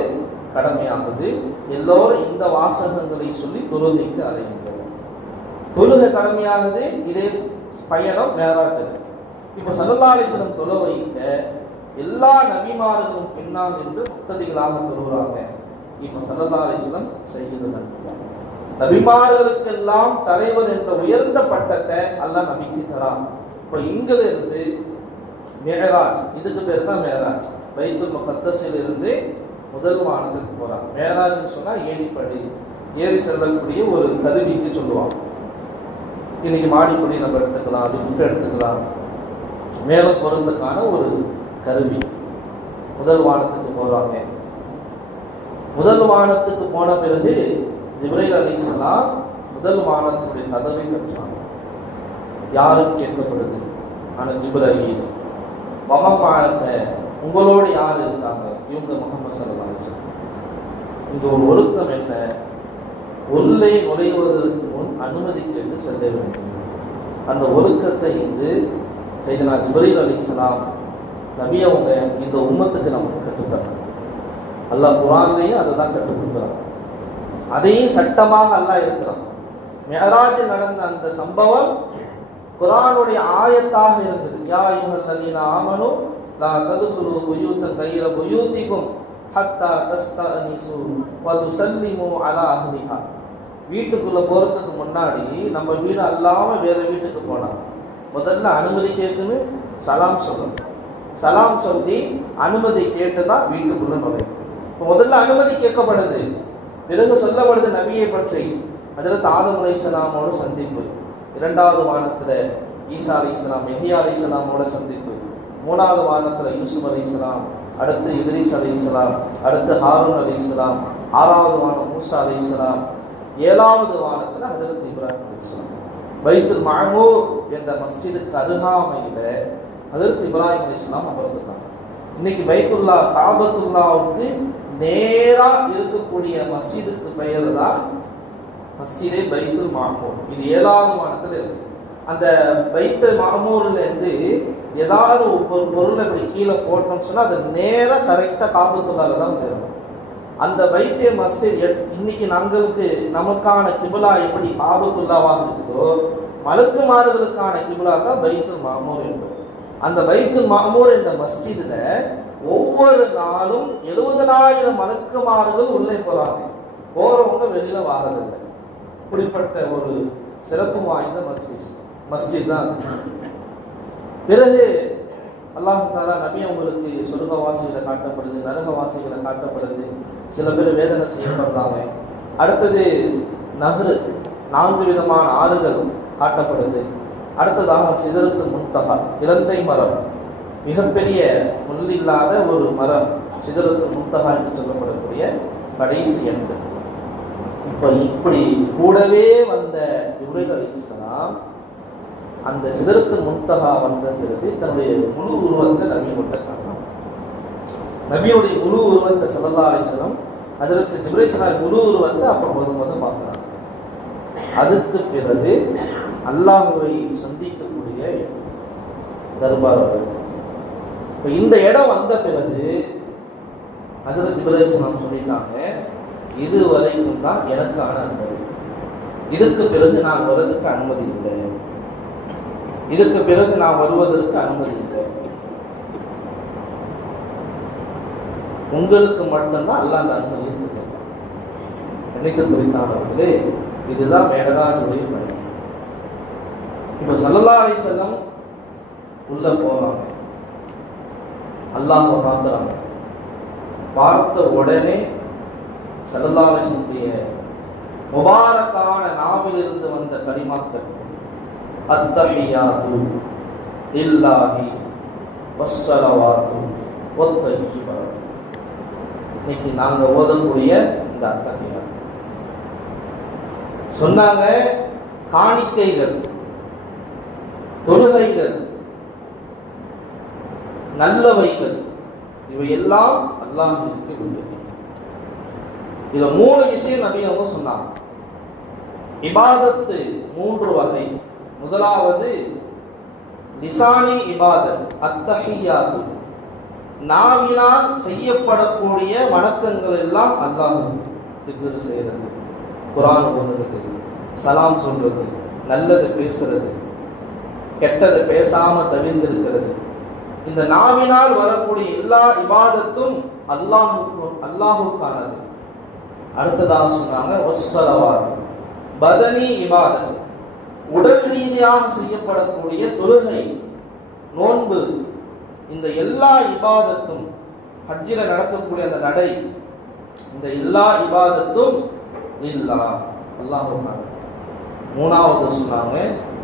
கடமையாகுது, எல்லோரும் இந்த வாசகங்களை சொல்லி தொழுகைக்கு அழையுங்கள். தொழுகை கடமையாகுது, இதே பயணம் மேராஜ். இப்போ ஸல்லல்லாஹு அலைஹி வஸல்லம் தொழ வைக்க எல்லா நபிமார்களும் பின்னால் இருந்து முக்ததிகளாக தொழுகிறாங்க. இப்போ ஸல்லல்லாஹு அலைஹி வஸல்லம் சய்யிதுல் அன்பியா, நபிமார்களுக்கெல்லாம் தலைவர் என்ற உயர்ந்த பட்டத்தை அல்லாஹ் நபிக்கு தரான். இப்போ இங்கிலிருந்து மேராஜ், இதுக்கு பேர் தான் மேராஜ். பைத்துல் முகத்தஸில் இருந்து முதல் வானத்துக்கு போறான். மேராஜ்னு சொன்னா ஏணிப்படி, ஏறி செல்லக்கூடிய ஒரு கருவிக்கு சொல்லுவாங்க. இன்னைக்கு மாடிப்படி நம்ம எடுத்துக்கலாம், லிஃப்ட் எடுத்துக்கலாம், மேல போறதுக்கான ஒரு கருவி. முதல் வானத்துக்கு போறாங்க. முதல் வானத்துக்கு போன பிறகு ஜிப்ரீல் அலைஹிஸ்ஸலாம் முதல் வானத்துடைய கதவை தட்டுறாங்க. யாரும் கேட்கப்படுது, ஆனா ஜிப்ரீல் வமமாக உங்களோடு யார் இருக்காங்க? இவங்க முஹம்மது ஸல்லல்லாஹு அலைஹி வஸல்லம். இந்த ஒரு ஒழுக்கம் என்ன? உள்ளே நுழைவதற்கு முன் அனுமதி கேட்டு செல்ல வேண்டும். அந்த ஒழுக்கத்தை இன்று சையதுனா ஜிப்ரீல் அலைஹிஸ்ஸலாம் நபி அவங்க இந்த உம்மத்துக்கு நமக்கு கற்றுத்தராங்க. அல்லாஹ் குர்ஆன்லயும் அதை தான் கற்றுக் கொடுக்குறான். அதையும் சட்டமாக அல்லாஹ் இருக்கிறான். மிஅராஜில் நடந்த அந்த சம்பவம் குர்ஆனுடைய ஆயத்தாக இருந்தது. யா அய்யுஹல்லதீன ஆமனு லா ததுகுலு புயூத்தன் கைர புயூத்திகும் ஹத்தா தஸ்தஅனிசு வ துஸல்லிமு அலா அஹ்லிஹா. வீட்டுக்குள்ள போறதுக்கு முன்னாடி நம்ம வீடு அல்லாம வேற வீட்டுக்கு போனா முதல்ல அனுமதி கேட்கணும், சலாம் சொல்லணும். சலாம் சொல்லி அனுமதி கேட்டுதான் வீட்டுக்குள்ள நுழையும். முதல்ல அனுமதி கேட்கப்படுது, பிறகு சொல்லப்படுது நபியை பற்றி. ஹஜ்ரத் ஆதம் அலைஹிஸ்ஸலாமோட சந்திப்பு, இரண்டாவது வானத்துல ஈசா அலைஹிஸ்ஸலாம் யஹ்யா அலைஹிஸ்ஸலாமோட சந்திப்பு, மூணாவது வானத்துல யூசுப் அலைஹிஸ்ஸலாம், அடுத்து இத்ரீஸ் அலைஹிஸ்ஸலாம், அடுத்து ஹாரூன் அலைஹிஸ்ஸலாம், ஆறாவது வானம் மூசா அலைஹிஸ்ஸலாம், ஏழாவது வானத்துல ஹஜ்ரத் இப்ராஹிம் அலைஹிஸ்ஸலாம். பைத்துல் மஅமூர் என்ற மஸ்ஜிதுக்கு அருகாமையில ஹஜ்ரத் இப்ராஹிம் அலைஹிஸ்ஸலாம் அமர்ந்துட்டாங்க. இன்னைக்கு பைத்துல்லா காபத்துல்லாவுக்கு நேரா இருக்கக்கூடிய மஸ்ஜிதுக்கு பெயர் தான் மஸ்ஜிதே பைத்துல் மஅமூர். இது ஏழாவது வானத்துல இருக்கு. அந்த பைத்துல் மஅமூர்ல இருந்து ஏதாவது ஒரு பொருளை இப்படி கீழே போட்டோம்னு சொன்னா அது நேரா கரெக்டா காபத்துல்லால தான் வரும். அந்த பைத்திய மஸ்ஜித் இன்னைக்கு நாங்களுக்கு நமக்கான கிபிலா எப்படி காபத்துல்லாவாக இருக்குதோ, மலக்குமார்களுக்கான கிபிலா தான் பைத்துல் மஅமூர் என்பது. அந்த பைத்துல் மஅமூர் என்ற மஸ்ஜிதுல ஒவ்வொரு நாளும் 70,000 மலக்குமார்கள் உள்ளே போறாங்க. போறவங்க வெளியில வாரதில்லை. இப்படிப்பட்ட ஒரு சிறப்பு வாய்ந்த மஸ்ஜித் தான். பிறகு அல்லாஹ் தஆலா நபி அவங்களுக்கு சொர்க்கவாசிகளை காட்டப்படுது, நரகவாசிகளை காட்டப்படுது. சில பேர் வேதனை செய்யப்படுறாங்க. அடுத்தது நஹ்ரு, 4 விதமான ஆறுகள் காட்டப்படுது. அடுத்ததாக சிதறத்து முன்தஹா, இலந்தை மரம், மிகப்பெரிய முள் இல்லாத ஒரு மரம், சிதறத்து முன்தஹா என்று சொல்லப்படக்கூடிய கடைசி எண்டு. இப்படி கூடவே வந்த ஜிப்ரீல் அலைஹிஸ்ஸலாம் அந்த சிதறத்து முன்தஹா வந்த பிறகு தன்னுடைய முழு உருவத்தை நபி கொண்ட காரணம். நபியுடைய முழு உருவத்தை ஸல்லல்லாஹு அலைஹி வஸல்லம் ஹஜ்ரத் ஜிப்ரீல் முழு உருவத்தை அப்போ முதல் பார்க்குறாங்க. அதுக்கு பிறகு அல்லாஹ்வை சந்திக்கக்கூடிய தர்பார். இப்போ இந்த இடம் வந்த பிறகு ஹஜ்ரத் ஜிப்ரீல் சொல்லிட்டாங்க, இது வரைக்கும் தான் எனக்கான அனுமதி, இதுக்கு பிறகு நான் வர்றதுக்கு அனுமதி இல்லை, இதுக்கு பிறகு நான் வருவதற்கு அனுமதி இல்லை, உங்களுக்கு மட்டும்தான் அல்லாஹ் அந்த அனுமதியை கொடுத்திருக்கான். நினைத்து குறித்தானவர்களே, இதுதான் மேகராஜுடைய பயணம். இப்போ ஸல்லல்லாஹு அலைஹி வஸல்லம் உள்ள போறாங்க, அல்லாஹ்வை பார்க்குறாங்க. பார்த்த உடனே ஸல்லல்லாஹு அலைஹி வஸல்லம் முபாரக்கான நாவிலிருந்து வந்த கலிமாக்கள், அத்தஹியாத்து லில்லாஹி வஸ்ஸலவாத்து வத்தய்யிபாத். இன்னைக்கு நாங்கள் ஓதக்கூடிய இந்த அத்தஹியாத் சொன்னாங்க, காணிக்கைகள், தொழுகைகள், நல்லவைகள், இவையெல்லாம் அல்லாஹ்விற்கு உண்டு. இதுல 3 விஷயம் நபி அவங்க சொன்னாங்க. இபாதத்து 3 வகை. முதலாவது லிசானி இபாதத், அத்தஹியாத்து, நாவினால் செய்யப்படக்கூடிய வணக்கங்கள் எல்லாம் அல்லாஹ்வுக்கு திக்ர் செய்யறது, குர்ஆன் ஓதுறது, சலாம் சொல்றது, நல்லது பேசுறது, கெட்டதை பேசாம தவிர்ந்திருக்கிறது. இந்த நாவினால் வரக்கூடிய எல்லா இபாதத்தும் அல்லாஹுக்கானது. அடுத்ததாக சொன்னாங்க வஸ்ஸலவாத், பதனி இபாதத், உடல் ரீதியாக செய்யப்படக்கூடிய தொழுகை, நோன்பு, இந்த எல்லா இபாதத்தும், ஹஜ்ஜில நடக்கக்கூடிய அந்த நடை, இந்த எல்லா இபாதத்தும் அல்லாஹுக்கானது. மூணாவது சொன்னாங்க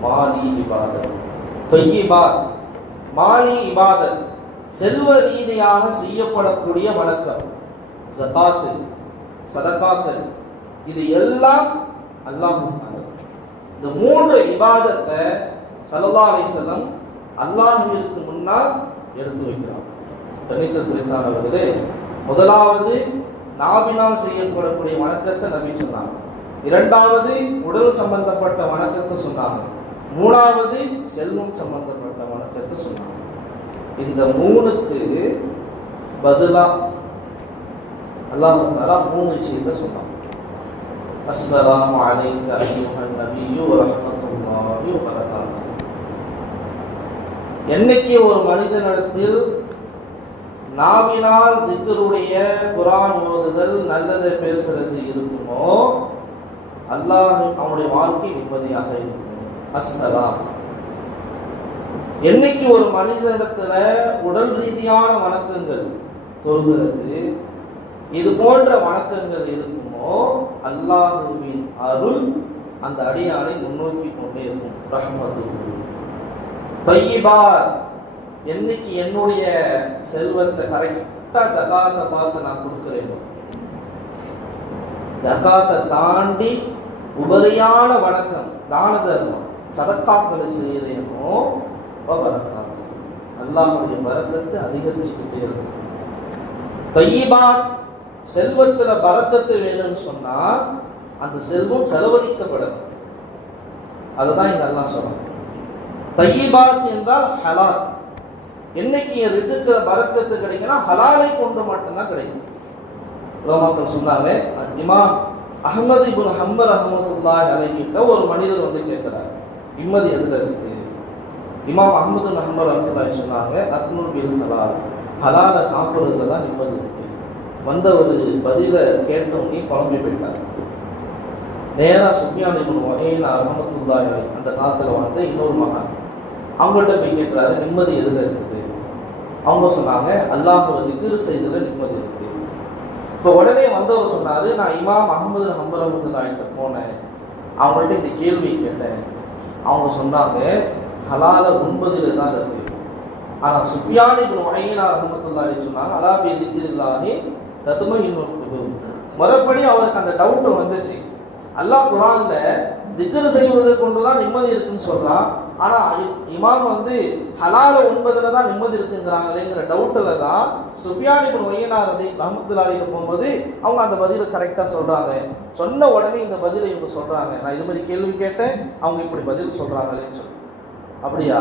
மாலி இபாதத், தொய்யிபாத், மாலி இபாதத், செல்வ ரீதியாக செய்யப்படக்கூடிய வணக்கம், ஜகாத்து, சதகாக்கள், இது எல்லாம் அல்லாஹ்வுக்கானது. இந்த 3 இபாதத்தை ஸல்லல்லாஹு அலைஹி வஸல்லம் அல்லாஹ்விற்கு முன்னால் எடுத்து வைக்கிறார். கண்ணியத்திற்குரியவர்களே, முதலாவது நாவினால் செய்யப்படக்கூடிய வணக்கத்தை நபி சொன்னாங்க. இரண்டாவது உடல் சம்பந்தப்பட்ட வணக்கத்தை சொன்னாங்க. மூணாவது செல்வம் சம்பந்தப்பட்ட வணக்கத்தை சொன்னாங்க. இந்த 3க்கு பதிலா அல்லாஹ் தஆலா 3 விஷயத்தை சொன்னாங்க. அஸ்ஸலாமு அலைக்க அய்யுஹன் நபியு வ ரஹ்மத்துல்லாஹி வ பரகாத்துஹு. என்னைக்கு ஒரு மனிதனிடத்தில் நாவினால் திக்ருடைய, குர்ஆன் ஓதுதல், நல்லதை பேசுறது இருக்குமோ, அல்லாஹ் அவனுடைய வாழ்க்கை நிம்மதியாக இருக்கும். அஸ்ஸலாம். என்னைக்கு ஒரு மனிதனிடத்துல உடல் ரீதியான வணக்கங்கள், தொழுகிறது, இது போன்ற வணக்கங்கள் இருக்குமோ, அல்லாஹ்வின் அருள் அந்த அடியானை முன்னோக்கி கொண்டே இருக்கும். ரஹ்மத்து. தய்யிபாத், என்னைக்கு என்னுடைய செல்வத்தை கரெக்டா ஜகாத்தை பார்த்து நான் கொடுக்கிறேனோ, ஜகாத்தை தாண்டி உபரியான வணக்கம், தான தர்மம், சதக்காக்களை செய்கிறேனோ, பரக்காத்து, அல்லாஹ்வுடைய பரக்கத்து அதிகரிச்சுக்கிட்டே இருக்கும். தய்யிபாத், செல்வத்துல பரக்கத்து வேணும்னு சொன்னா அந்த செல்வம் செலவழிக்கப்படும். அதுதான் இங்க அல்லாஹ் சொல்றான். தய்யிபாத் என்றால் ஹலால். என்னைக்கு ரிஸ்க்ல பரக்கத்து கிடைக்கும்னா ஹலாலை கொண்டு மட்டும்தான் கிடைக்கும். உலமாக்கள் சொன்னாங்க, இமாம் அஹ்மது இப்னு ஹம்பல் ரஹ்மத்துல்லாஹி அலைஹி கிட்ட ஒரு மனிதர் வந்து கேட்கிறார், நிம்மதி எதுல இருக்கு? இமாம் அஹ்மது இப்னு ஹம்பல் ரஹ்மத்துல்லாஹி சொன்னாங்க, அத்னுல் பில் ஹலால், ஹலாலை சாப்பிடுறதுல தான் நிம்மதி இருக்கு. வந்த ஒரு பதில கேட்டவங்க குழம்பி போயிட்டாங்க. நேரா சுஃபியான் இப்னு உயைனா ரஹ்மத்துல்லாஹி அலைஹி, அந்த காலத்துல வந்து இன்னொரு மகான், அவங்கள்ட்ட போய் கேட்கிறாரு, நிம்மதி எதுல இருக்குது? அவங்க சொன்னாங்க, அல்லாஹ்வை திக்ர் செய்ததுல நிம்மதி இருக்கு. இப்போ உடனே வந்தவர் சொன்னாரு, நான் இமாம் அஹ்மது ஹம்பல் ரஹ்மத்துல்லாஹி கிட்ட போனேன், அவங்கள்ட்ட இந்த கேள்வி கேட்டேன். அவங்க சொன்னாங்க, ஹலால உண்பதில தான் இருக்கு. ஆனா சுஃபியான் இப்னு உயைனா ரஹ்மத்துல்லாஹி சொன்னாங்க, அலா பி திக்ரில்லாஹி தத்மஇன்னுல் குலூப். மறுபடி அவருக்கு அந்த டவுட் வந்துச்சு. அல்லாஹ் குர்ஆன்ல திக்ர் செய்வதை கொண்டுதான் நிம்மதி இருக்குன்னு சொல்றான், ஆனா இமாம் வந்து ஹலால உண்பதுல தான் நிம்மதி இருக்குங்கிறாங்களேங்கிற டவுட்ல தான் சுஃபியான் இப்னு உயைனா ரஹ்மத்துல்லாஹி போகும்போது அவங்க அந்த பதிலை கரெக்டா சொல்றாங்க. சொன்ன உடனே இந்த பதிலை இவங்க சொல்றாங்க, நான் இது மாதிரி கேள்வி கேட்டேன், அவங்க இப்படி பதில் சொல்றாங்களேன்னு சொல்லி. அப்படியா?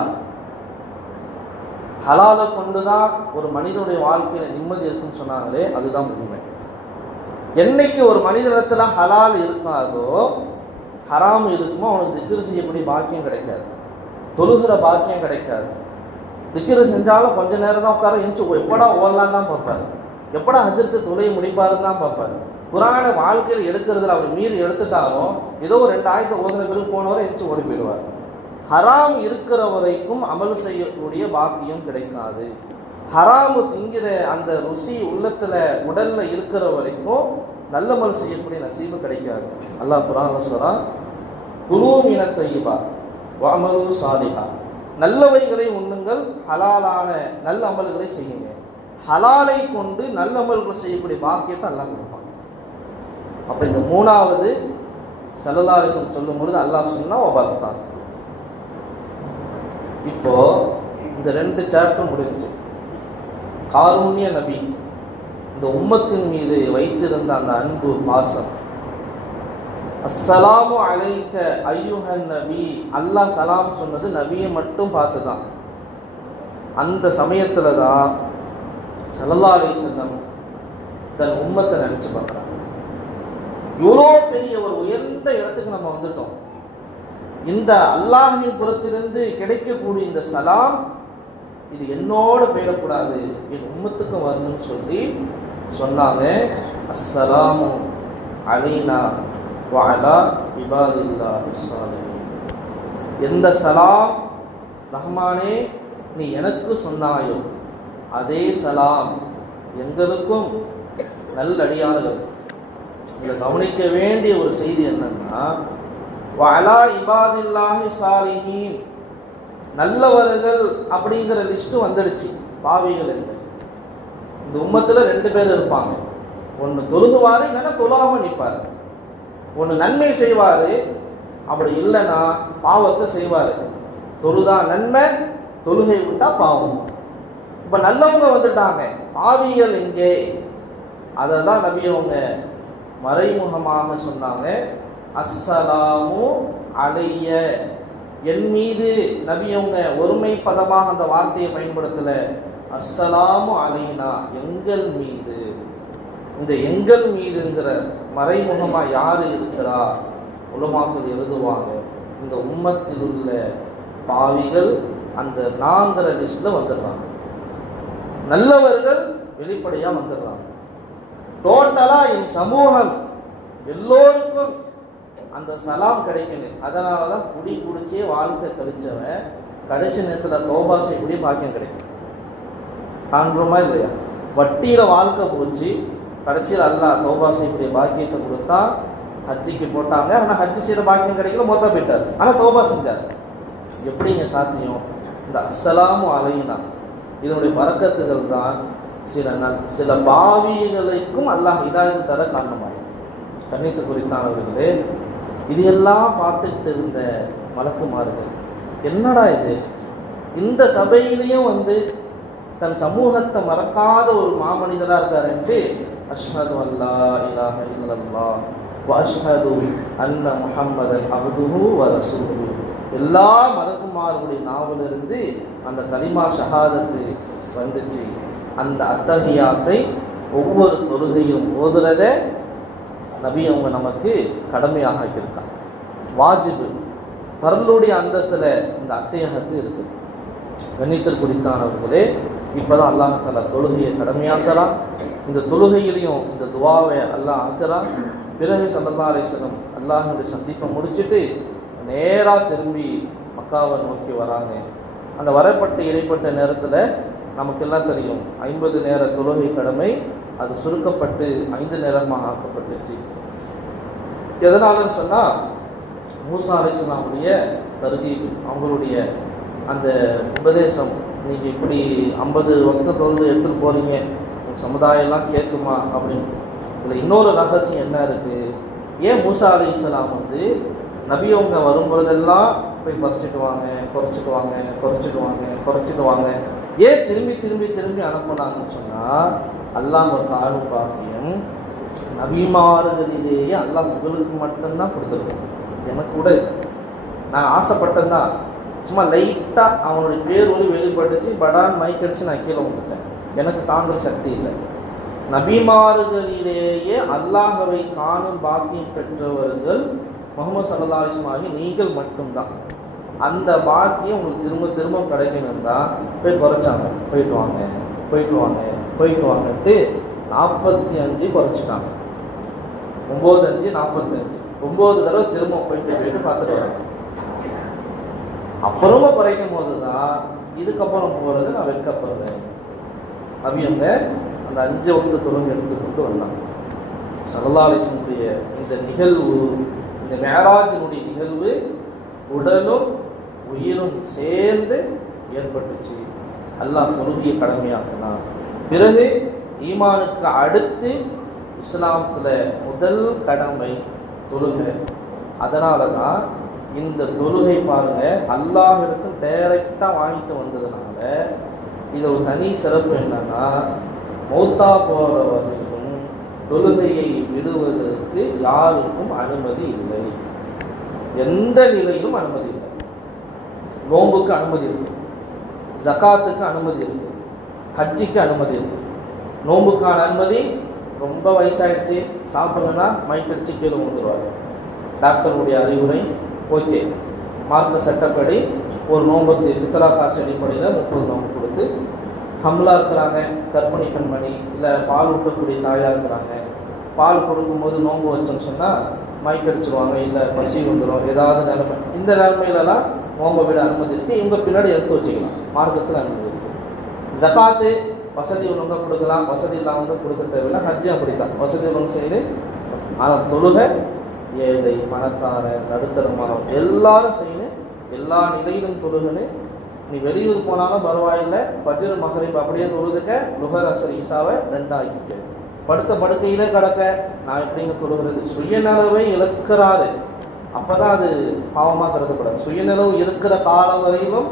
ஹலாலை கொண்டுதான் ஒரு மனிதனுடைய வாழ்க்கையில நிம்மதி இருக்குன்னு சொன்னாங்களே, அதுதான் உண்மை. என்னைக்கு ஒரு மனிதனிடத்துல ஹலால் இருக்காதோ, ஹராம் இருக்குமோ, அவனுக்கு திக்ர் செய்யக்கூடிய பாக்கியம் கிடைக்காது, தொழுகிற பாக்கியம் கிடைக்காது. திக்ர் செஞ்சாலும் கொஞ்ச நேரம் தான் உட்கார, எஞ்சி எப்படா ஓடலாம் தான் பார்ப்பாரு, எப்படா ஹஜ்ரத்து தொழுகை முடிப்பாருன்னு தான் பார்ப்பாரு. குர்ஆனை வாழ்க்கையில் எடுக்கிறதுல அவர் மீறி எடுத்துட்டாலும் ஏதோ ஒரு 2 ஆயத்தை ஓதுன பிறகு போனவரை எஞ்சி ஓடி போயிடுவார். ஹராம் இருக்கிற வரைக்கும் அமல் செய்யக்கூடிய பாக்கியம் கிடைக்காது. ஹராமு திங்கிற அந்த ருசி உள்ளத்துல உடல்ல இருக்கிற வரைக்கும் நல்ல அமல் செய்யக்கூடிய நசீபு கிடைக்காது. அல்லாஹ் குர்ஆன்ல சொல்றான், குலூ மினத் தய்யிபாத் வ அமலு சாலிஹா, நல்லவைகளை உண்ணுங்கள், ஹலாலான நல்ல அமல்களை செய்யுங்க. ஹலாலை கொண்டு நல்ல அமல்கள் செய்யக்கூடிய பாக்கியத்தை அல்லாஹ் கொடுப்பான். அப்ப இந்த 3வது ஸல்லல்லாஹு அலைஹி வஸல்லம் சொல்லும் பொழுது அல்லாஹ் சொன்னா வபர்தான். இப்போ இந்த 2 சாப்டர் முடிஞ்சு. காரூண்ய நபி இந்த உம்மத்தின் மீது வைத்திருந்த அந்த அன்பு பாசம். அஸ்ஸலாமு அலைக்க ஐயுஹன் நபி, அல்லாஹ் சலாம் சொன்னது நபியை மட்டும் பார்த்துதான். அந்த சமயத்துல தான் ஸல்லல்லாஹு அலைஹி வஸல்லம் தன் உம்மத்தை நினைச்சு பார்க்குறாங்க. இவ்வளோ பெரிய ஒரு உயர்ந்த இடத்துக்கு நம்ம வந்துட்டோம். இந்த அல்லாஹ்வின் புறத்திலிருந்து கிடைக்கக்கூடிய இந்த சலாம் இது என்னோட போயிடக்கூடாது, என் உம்மத்துக்கு வரணும்னு சொல்லி சொன்னாங்க. அஸ்ஸலாமு அலைனா வ அலா இபாதில்லாஹி ஸாலிஹீன். எந்த சலாம் ரஹ்மானே நீ எனக்கு சொன்னாயோ அதே சலாம் எங்களுக்கும் நல்லடியார்கள். இதில் கவனிக்க வேண்டிய ஒரு செய்தி என்னன்னா, வஅலா இபாதில்லாஹி ஸாலிஹீன், நல்லவர்கள் அப்படிங்கிற லிஸ்ட் வந்துடுச்சு. பாவிகள் இல்லை. இந்த உம்மத்துல 2 பேர் இருப்பாங்க. ஒன்று தொழுகுவாரு, இல்லைன்னா தொழாம நிற்பாரு. ஒன்று நன்மை செய்வாரு, அப்படி இல்லைன்னா பாவத்தை செய்வாரு. தொழுதா நன்மை, தொழுகை விட்டா பாவம். இப்ப நல்லவங்க வந்துட்டாங்க, பாவிகள் எங்கே? அதை தான் நபி அவங்க மறைமுகமாக சொன்னாங்க. அஸ்ஸலாமு அலைய, என் மீது. நபி அவங்க ஒருமை பதமாக அந்த வார்த்தையை பயன்படுத்தல. அஸ்ஸலாமு அலைனா, எங்கள் மீது. இந்த எங்கள் மீதுங்கிற மறைமுகமா யாரு இருக்கிறா? உலமாக்கள் எழுதுவாங்க, இந்த உம்மத்தில் உள்ள பாவிகள் அந்த நாங்கிற லிஸ்ட்ல வந்துடுறாங்க. நல்லவர்கள் வெளிப்படையா வந்துடுறாங்க. டோட்டலா என் சமூகம் எல்லோருக்கும் அந்த சலாம் கிடைக்கணும். அதனாலதான் குடி குடிச்சே வாழ்க்கை கழிச்சவன் கடைசி நேரத்தில் தௌபா செய்யக்கூடிய பாக்கியம் கிடைக்கும். காண்கிறோமா இல்லையா? வட்டியில வாழ்க்கை போச்சு, கடைசியில் அல்லாஹ் தௌபா செய்யக்கூடிய பாக்கியத்தை கொடுத்தா. ஹஜ்ஜிக்கு போட்டாங்க, ஆனால் ஹஜ்ஜி செய்கிற பாக்கியம் கிடைக்கல, மொத்தம் போயிட்டார். ஆனால் தௌபா செஞ்சார். எப்படிங்க சாத்தியம்? இந்த அஸ்ஸலாமு அலைனா இதனுடைய பரக்கத்துகள் தான் சில பாவிகளுக்கும் அல்லாஹ் ஹிதாயத் தர காரணமாகும். கண்ணியத்து குறித்தானவர்களே, இது எல்லாம் பார்த்துட்டு இருந்த மலக்குமார்கள், என்னடா இது, இந்த சபையிலையும் வந்து தன் சமூகத்தை மறக்காத ஒரு மாமனிதராக இருக்கார் என்று அஷ்ஹது அல்லா இலாஹ இல்லல்லாஹ் வ அஷ்ஹது அன்ன முஹம்மதன் அப்துஹு வ ரசூலுஹு, எல்லா மலக்குமார்களுடைய நாவிலிருந்து அந்த கலிமா ஷஹாதத்து வந்துச்சு. அந்த அத்தஹியாத்தை ஒவ்வொரு தொழுகையும் ஓதுறத நபி அவங்க நமக்கு கடமையாக ஆக்கியிருக்காங்க. வாஜிபு பரலுடைய அந்தஸ்துல இந்த அத்தஹியாத்து இருக்கு. கண்ணியத்தில் குறித்தானவர்களே, இப்பதான் அல்லாஹ் தஆலா தொழுகையை கடமையாக்குறான். இந்த தொழுகையிலையும் இந்த துவாவை அல்லாஹ் ஆக்குறான். பிறகு ஸல்லல்லாஹு அலைஹி வஸல்லம் அல்லாஹ்வுடைய சந்திப்பை முடிச்சுட்டு நேராக திரும்பி மக்காவை நோக்கி வராங்க. அந்த வரப்பட்ட இடைப்பட்ட நேரத்தில் நமக்கெல்லாம் தெரியும் 50 நேர தொழுகை கடமை அது சுருக்கப்பட்டு 5 நேரமாக ஆக்கப்பட்டுச்சு. எதனாலன்னு சொன்னால், மூசா அலைஹிஸ்ஸலாமுடைய தர்கீப், அவங்களுடைய அந்த உபதேசம், நீங்கள் இப்படி 50 வக்த தொழுது எடுத்துகிட்டு போகிறீங்க, உங்கள் சமுதாயம்லாம் கேட்குமா அப்படின்ட்டு. இதில் இன்னொரு ரகசியம் என்ன இருக்குது? ஏன் மூசா அலைஹிஸ்ஸலாம் வந்து நபியவங்க வரும்பொழுதெல்லாம் போய் குறைச்சிட்டு வாங்க, குறைச்சிட்டு வாங்க, குறைச்சிட்டு வாங்க, குறைச்சிட்டு வாங்க, ஏன் திரும்பி திரும்பி திரும்பி அனுப்புனாங்கன்னு சொன்னால், அல்லாஹ் ஒரு காணும் பாக்கியம் நபிமார்களிலேயே அல்லாஹ் உங்களுக்கு மட்டும்தான் கொடுத்துருக்கோம். எனக்கு கூட இல்லை. நான் ஆசைப்பட்டேன்தான், சும்மா லைட்டாக அவனுடைய பேர் ஒளி வெளிப்பட்டுச்சு, படான் மைக் அடிச்சு நான் கீழே வந்துட்டேன். எனக்கு தாங்குற சக்தி இல்லை. நபிமார்களிலேயே அல்லாஹவை காணும் பாக்கியம் பெற்றவர்கள் முஹம்மது ஸல்லல்லாஹு அலைஹி வஸல்லம் ஆகி நீங்கள் மட்டும்தான். அந்த பாக்கியம் உங்களுக்கு திரும்ப திரும்ப கிடைக்கணும் தான் போய் குறைச்சாங்க. போயிட்டு வாங்க, போயிட்டு வாங்க, போயிட்டு வாங்கட்டு 45 குறைச்சிட்டாங்க. 9 5 45, 9 தடவை திரும்ப போயிட்டு போயிட்டு பார்த்துட்டு வராங்க. அப்புறமா குறைக்கும் போது தான் இதுக்கப்புறம் போகிறது நான் வெட்கப்படுறேன். நபியவங்க அந்த 5 வக்த தொழுகை எடுத்துக்கொண்டு வந்தாங்க. ஸல்லல்லாஹு அலைஹி வஸல்லம் இந்த நிகழ்வு, இந்த மேராஜினுடைய நிகழ்வு உடலும் உயிரும் சேர்ந்து ஏற்பட்டுச்சு. அல்லாஹ் தொழுகையை கடமையாக்கினான். பிறகு ஈமானுக்கு அடுத்து இஸ்லாமத்தில் முதல் கடமை தொழுகை. அதனால தான் இந்த தொழுகை பாருங்க அல்லாஹ் இடத்துல டைரக்டாக வாங்கிட்டு வந்ததுனால இது ஒரு தனி சிறப்பு என்னன்னா, மௌத்தா போறவர்களுக்கும் தொழுகையை விடுவதற்கு யாருக்கும் அனுமதி இல்லை. எந்த நிலையிலும் அனுமதி இல்லை. நோன்புக்கு அனுமதி இருக்கு, ஜகாத்துக்கு அனுமதி இருக்கு, ஹஜ்ஜிக்கு அனுமதி இருக்கு. நோன்புக்கான அனுமதி, ரொம்ப வயசாகிடுச்சு சாப்பிடலன்னா மைக்கடிச்சு கீழே விழுந்துருவாங்க, டாக்டருடைய அறிவுரை ஓகே, மார்க்க சட்டப்படி ஒரு நோன்புக்கு பித்தரா காசு அடிப்படையில் 30 நோன்பு கொடுத்து, ஹம்லா இருக்கிறாங்க கர்ப்பிணி பெண்மணி, இல்லை பால் ஊட்டக்கூடிய தாயாக இருக்கிறாங்க, பால் கொடுக்கும்போது நோன்பு வச்சோன்னு சொன்னால் மைக்கடிச்சிருவாங்க, இல்லை பசி வந்துடும், ஏதாவது நிலைமை, இந்த நிலைமையிலலாம் நோன்பை விட அனுமதி இருக்குது. இவங்க பின்னாடி எடுத்து வச்சுக்கலாம், மார்க்கத்தில் அனுமதி இருக்குது. ஜகாத்து வசதி உள்ளவங்க கொடுக்கலாம், வசதி இல்லாமல் கொடுக்க தேவையில்லை. ஹஜ்ஜு அப்படித்தான், வசதி உள்ளவங்க செய்து. ஆனால் தொழுகை ஏழை பணக்காரன் நடுத்தரமான எல்லாரும் செய்யணும், எல்லா நிலையிலும் தொழுகன்னு. நீ வெளியூர் போனாலும் பரவாயில்லை, ஃபஜ்ர் மகரிப் அப்படியே தொழுதுக்க, லுஹர் அஸ்ர் இஷாவை 2 ஆக்கிக்க. படுத்த படுக்கையிலே கிடக்க நான் எப்படிங்க தொழுகிறது? சுயநலவை இழக்கிறாரு, அப்போதான் அது பாவமாக கருதப்படாது. சுயநலவு இருக்கிற காலம் வரையிலும்,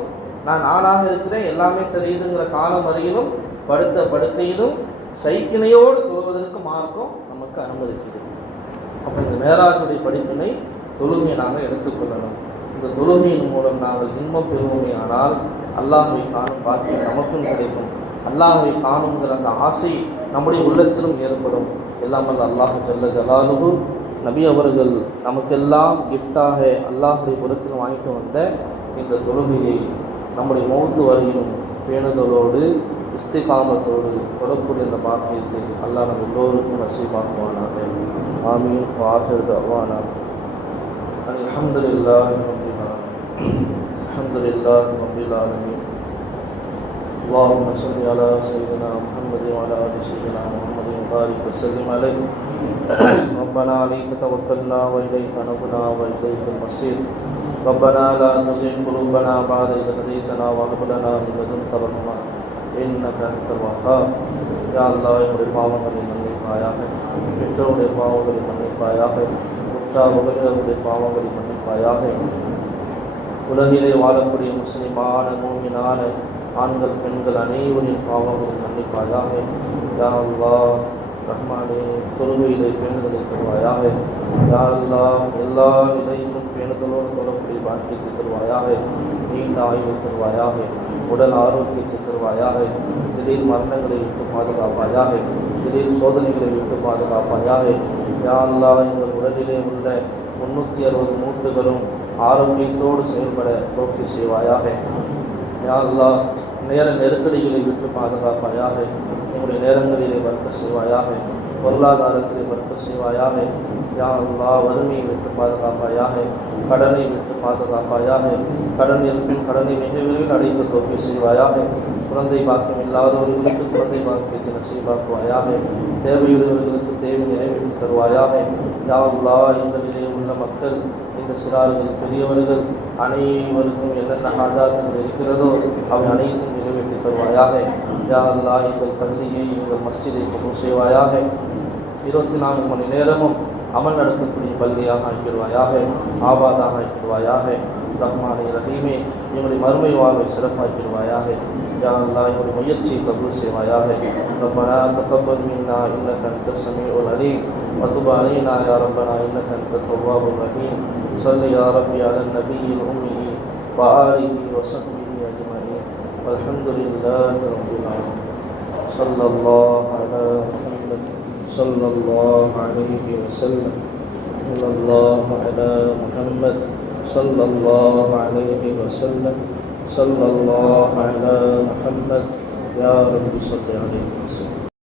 நான் நானாக இருக்கிறேன் எல்லாமே தெரியுதுங்கிற காலம் வரையிலும் படுத்த படுக்கையிலும் சைக்கிணையோடு தொழுவதற்கு மார்க்கம் நமக்கு அனுமதிக்குது. அப்போ இந்த மேராஜுடைய படிப்பினை தொழுகையை நாங்கள் எடுத்துக்கொள்ளணும். இந்த தொழுகையின் மூலம் நாங்கள் இன்பம் பெறுவோமே ஆனால் அல்லாஹ்வை காணும் பாக்கியம் நமக்கும் கிடைக்கும். அல்லாஹ்வை காணுங்கிற அந்த ஆசை நம்முடைய உள்ளத்திலும் ஏற்படும். எல்லாம் அல்ல அல்லாஹ் ஜல்ல ஜலாலுஹு நபி அவர்கள் நமக்கெல்லாம் கிஃப்டாக அல்லாஹுடைய புறத்தில் வாங்கிட்டு வந்த இந்த தொழுகையை நம்முடைய மௌத்து வரையிலும் பேணுதலோடு இஸ்திகாமத்தோடு தொடரக்கூடிய அந்த பாக்கியத்தை அல்லாஹ் நம்ம எல்லோருக்கும் நசீபாக்குவானாக. ஆமீன். வாஹிர் தஅவானா அல்ஹம்துலில்லாஹி ரப்பில் ஆலமீன். அல்ஹம்துலில்லாஹி ரப்பில் ஆலமீன். اللهم صل على سيدنا محمد وعلى ال سيدنا محمد وبارك وسلم عليه. ربنا عليك توكلنا واليك نبنا واليك المصير. ربنا لا تزغ قلوبنا بعد إذ هديتنا وهب لنا من لدنك رحمة إنك أنت الوهاب. يا الله என்னுடைய பாவங்களை மன்னிப்பாயாக, பெற்றோருடைய பாவங்களை மன்னிப்பாயாக, உற்றார்களுடைய பாவங்களை மன்னிப்பாயாக. உலகிலே வாழக்கூடிய முஸ்லிமான மூமினான ஆண்கள் பெண்கள் அனைவரின் பாவங்களை மன்னிப்பாயாக. யா அல்லாஹ் ரஹ்மானே, தொழுகையிலே பேணுதலை தருவாயாக. யா அல்லாஹ் எல்லா நிலையிலும் பேணுதலோடு தொடரக்கூடிய பாக்கியத்தை தருவாயாக. நீண்ட ஆயுள் தருவாயாக. உடல் ஆரோக்கியத்தை தருவாயாக. திடீர் மரணங்களை விட்டு பாதுகாப்பாயாக. திடீர் சோதனைகளை விட்டு பாதுகாப்பாயாக. யா அல்லாஹ் எங்கள் உடலிலே உள்ள 360 மூட்டுகளும் ஆரோக்கியத்தோடு செயல்பட தோற்றி செய்வாயாக. யா அல்லாஹ் நேர நெருக்கடிகளை விட்டு பாதுகாப்பாயாக. எங்களுடைய நேரங்களிலே வர்க்க செய்வாயாக. பொருளாதாரத்திலே வர்க்க செய்வாயாக. யா அல்லாஹ் வறுமையை விட்டு பாதுகாப்பாயாக. கடனை விட்டு பாதுகாப்பாயாக. கடன் இருப்பின் கடனை மிக விரைவில் அடைத்து தோல்வி செய்வாயாக. குழந்தை பாக்கியம் இல்லாதவர்களுக்கு குழந்தை பாக்கியத்தை நசீபாக்குவாயாக. தேவையுள்ளவர்களுக்கு தேவை நிறைவேற்றி தருவாயாக. யா அல்லாஹ் எங்களிலே உள்ள மக்கள், இந்த சிறார்கள் பெரியவர்கள் அனைவருக்கும் என்னென்ன ஆதாரங்கள் இருக்கிறதோ அவை அனைத்தும் நிறைவேற்றி தருவாயாக. யா அல்லாஹ் எங்கள் பள்ளியை எங்கள் மஸ்ஜிதை கொண்டு செய்வாயாக. 24 மணி நேரமும் அமல் நடக்கக்கூடிய பள்ளியாக ஆக்கிடுவாயாக. ஆபாதாக ஆக்கிடுவாயாக. ரஹ்மானே ரஹீமே, எங்களுடைய மறுமை வாழ்வை சிறப்பாக்கிடுவாயாக. யா அல்லாஹ் எங்களுடைய முயற்சியை கபூல் செய்வாயாக. ரப்பனா தகப்பல் மின்னா இன்னக அன்த ஸமீஉல் அலீம் வதுப் அலைனா யா ரப்பனா இன்னக அன்த தவ்வாபுர் ரஹீம். ஸல்லி யா ரப்பி அலன் நபியில் உம்மி வ ஆலிஹி வ ஸஹ்பிஹி அஜ்மஈன். வல்ஹம்துலில்லாஹி ரப்பில் ஆலமீன். ஸல்லல்லாஹு அலா முஹம்மத் ஸல்லல்லாஹு அலைஹி வஸல்லம். ஸல்லல்லாஹு அலா முஹம்மத் ஸல்லல்லாஹு அலைஹி வஸல்லம். ஸல்லல்லாஹு அலா முஹம்மத். யா ரப்பி ஸல்லி அலைஹி வஸல்லம்.